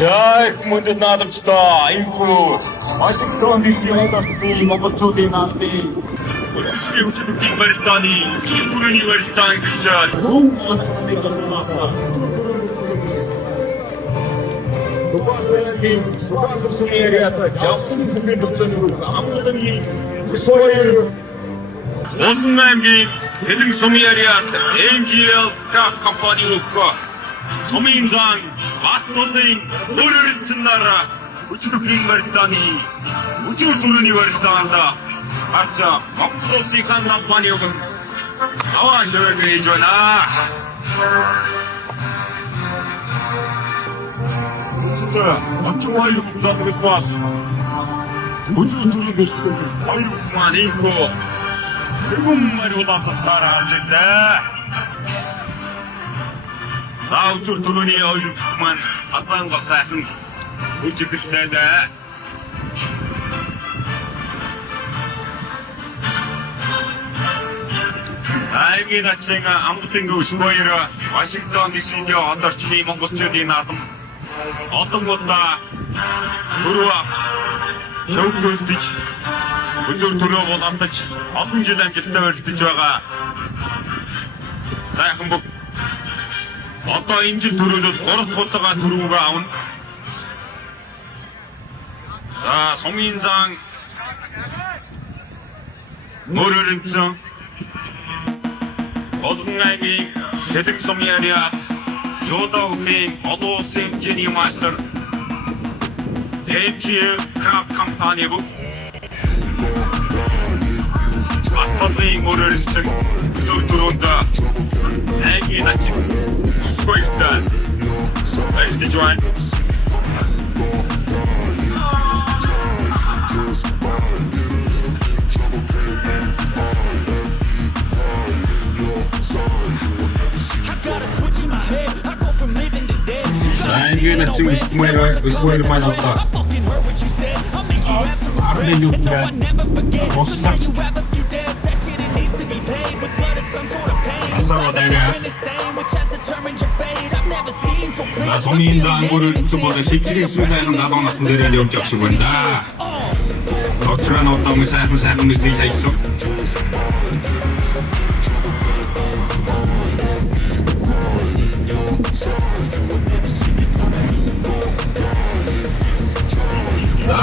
Жай хүмүүдэд наадамжтай энэхүү Вашингтон DC-ийн монголчуудын наадмын Улсын хүчтэй барилдааны чөлөөний барилдаан гэж Онлайнгийн Сэлэн сумын яриад MGL Craft компани сумын зан Батболын өөрөөрсөн дараа өчигдрийн барилдааны өчигдөр түрүүний барилдаанд харчаа Монголын компани өгөн аваа ширээ гэж байна. Өчигдөр очивай залгас бас өчигдөр түрүүний гэсэн хоёр манийко Юммаруудаас тараажээ. Заавчур түрүүний хоёр маань албан гацаахан үжигдэлтэй дээ. Айгийн ачаага амтлын өсвөр Вашингтон DC-ийн одорчны монголчуудын наадам олон удаа түрүү шоугөлдөж өдөр түрүү болондож олон жил амжилттай барьж байгаа. Сайхан бүх одоо энэ жил төрөлд 3 дахь удаа төрөв аавна. За сумын зан мөрөрөнцөн олон аймгийн Сэлэн сумын яриад Жодогийн олон улсын инженери мастер MGL Craft компани Батболын өөрөөрсөн зөвдөрөнд айгийн ачиг спорттой ажиж байна. Айгийн ачиг спорттой маань одоо Сумын заангөрөлдсөн бол шигчрийн сайхан далуу насан дээр явж явах шиг байна да. Оцран одоо сайхан мэдээж хайсан.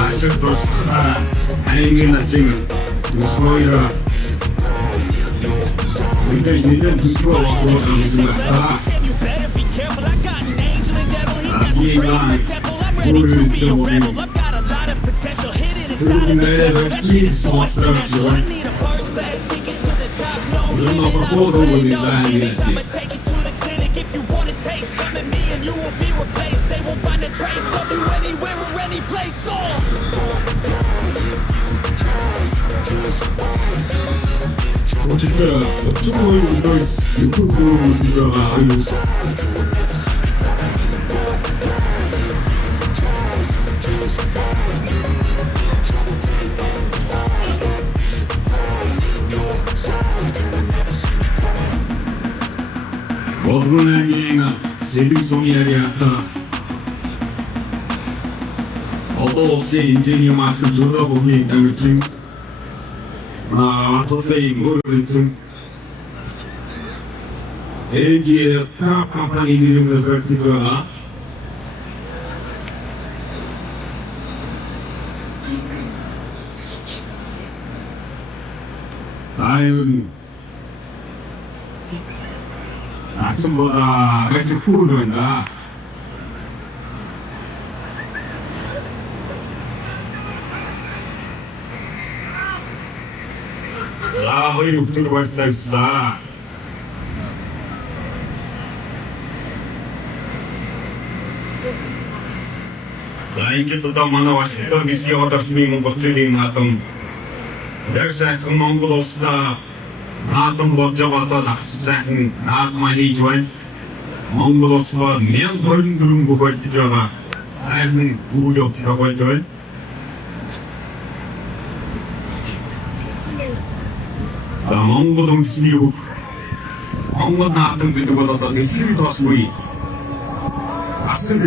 Асетос айгийн ачиг өсвөр мэдээж нэгэн зөвхөн болсон юм. Болгоногийн Сэлэн сумын яриад олон улсын инженери мастер Жодогийн дамжин Батболын өөрөөрсөн MGL Craft компани нэрнээс барьж байгаа. Асан бора гэж хүрвэнда. За хоёр өдөр барьсан. Ингээд одоо манай Вашингтон DC одорчны монголчуудын наадам яг сайхан Монгол улсаа наадам болж байгаа сайхан наадмаа хийж байна. Монгол улсаа 1024 бүх болж байгаа сайхан үйл явдал болж байна. За Монгол үндэсний бүх Монгол наадам гэдэг бол одоо дэлхийн тосгүй асан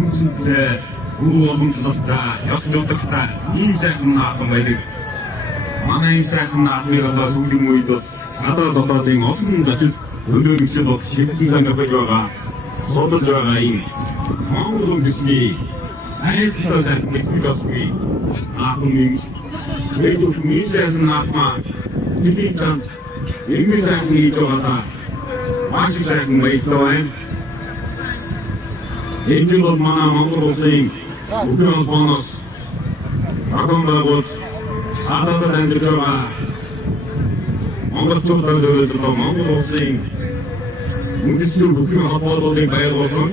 үнцэнтэй уламжлалтай ёс жолдогтой ийм сайхан наадам байдаг. Манай энэ сайхан наадмыг одоо сүүлийн үед бол гадаадын олон зочин өнөөгчд бол шимтэн сонирхож байгаа судалж байгаа юм Монгол үндэсний айхтар сайхан мэдлэгосгүй наадмыг энэ сайхан наадмаа хэдийн чанд энэ сайхан хийж байгаа маш их сайхан баяртай байна. Энэ бол манай Монгол улсын бүхэн холбооноос агам байгуулж гадаадд амьдарч байгаа монголчуудад зөвлөж байгаа Монгол улсын үндэсний бүхэн холбооллыг байгуулсан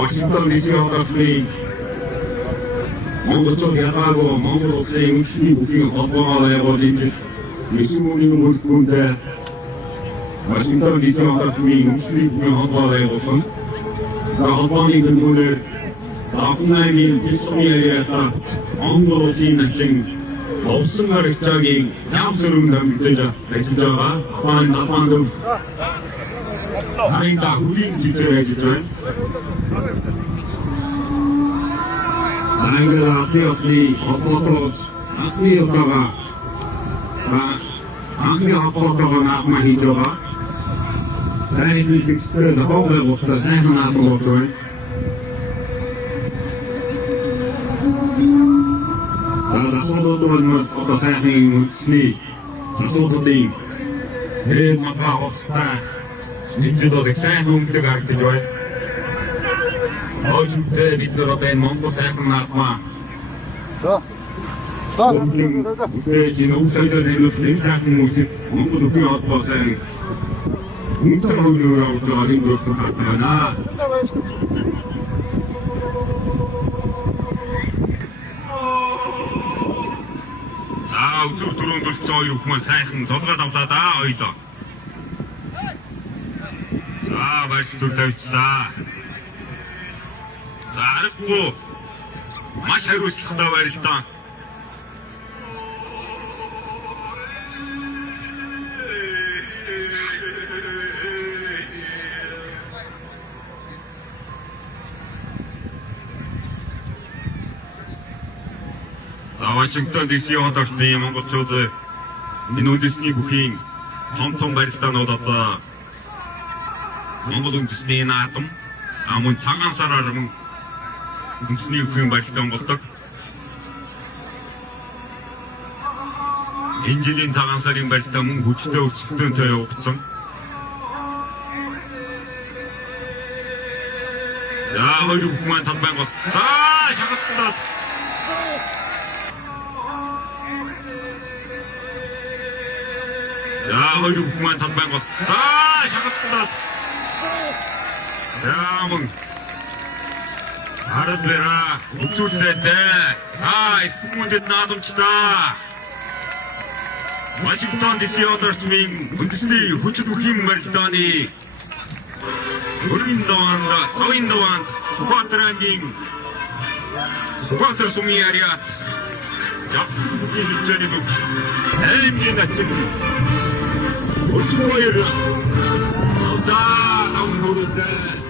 Вашингтон DC-ийн хотын монголчууд ялгаагүй Монгол улсын үндэсний бүхэн холбоогоо байгуулж ингэж Месүмийн мөрөндөө Вашингтон DC-ийн хотын үндэсний бүхэн холбоо байгуулсан холбооны гүнээр Афнаймын бисмиярията Монгол улсын начин Овсон харагчаагийн яам сөрөнд амьдж ажиллаж байгаа Апанд Харин та хүлийн зэвсэг ажиллаж байна. Англ Апиосны холбоотойгоо анхны удаага наадмаа хийж байгаа. Сайхан зэвсэг зохиолтой болтой сайхан наадам болж байна. Асуудал бол одоо сайхан үндэсний асуудлын нэг махаавцтай нэгдээд бол сайхан өнгөлөг харагдаж байна. Очтой бид нар одоо энэ Монгол сайхан наадмаа үдээж энэ үсэлээр хэлүүлсэн сайхан үсэг Монгол бүхэн холбоо сайн үнэхээр хөлөөр авч байгаа юм дөрөв хатана. Үзүр дөрөв болцсон хоёр хүмүүс сайхан золгоод авлаа да ойлоо. За баяр түр тавьчихсан. За харахгүй маш хариуцлагатай байралтай. Вашингтон DC-ийн хотын монголчууд энэ үндэсний бүхийн том барилдаанууд одоо Монгол үндэсний наадам мөн цагаан сараар үндэсний бүхийн барилдаан болдог. Энэ жилийн цагаан сарын барилдаан мөн хүчтэй өрсөлдөөнтэй явагдсан. За хоёр бүхэн талбай бол за шахалтаад За хоёр бүхэн талбай бол за шахалтаад Саамын харад бэра үзүүлээдээ за хүмүүдэд наадамчдаа Вашингтон DC одорчмын үндэсний хүчит бүхийн барилдааны Өргөн даваанд Сухатрангийн Сухатар сумиариат Жаппугийн хэмжээний аймгийн начин Өсгөөөр за авах хүрээсээ